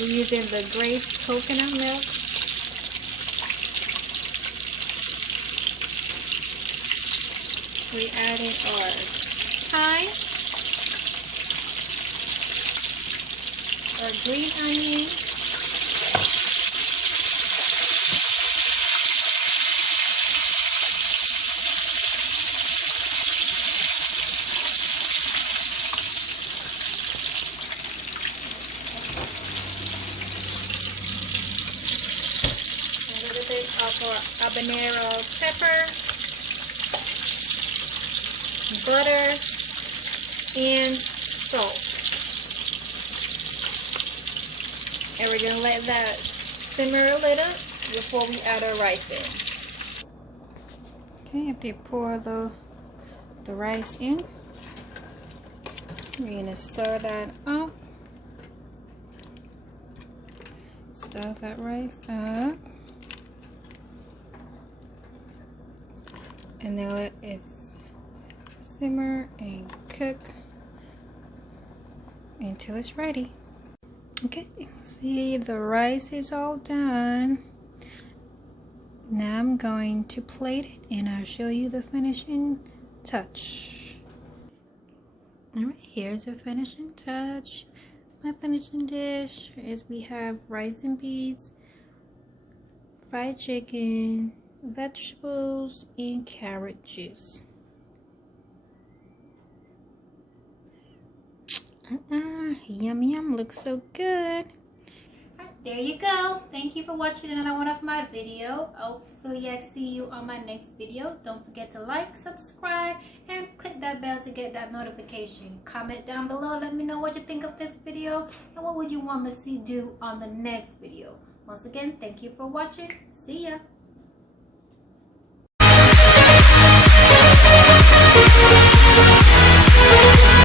We're using the Grace coconut milk. We added our thyme, our green onion, a little bit of our habanero pepper, butter, and salt. And we're gonna let that simmer a little before we add our rice in. Okay, after you pour the rice in, we're gonna stir that up. Stir that rice up. And then let it simmer and cook until it's ready. Okay, see, the rice is all done. Now I'm going to plate it and I'll show you the finishing touch. Alright, here's the finishing touch. My finishing dish is we have rice and beans, fried chicken, vegetables, and carrot juice. Yum yum, looks so good. Alright, there you go. Thank you for watching another one of my video. Hopefully I see you on my next video. Don't forget to like, subscribe, and click that bell to get that notification. Comment down below, let me know what you think of this video and what would you want me to do on the next video. Once again, thank you for watching. See ya.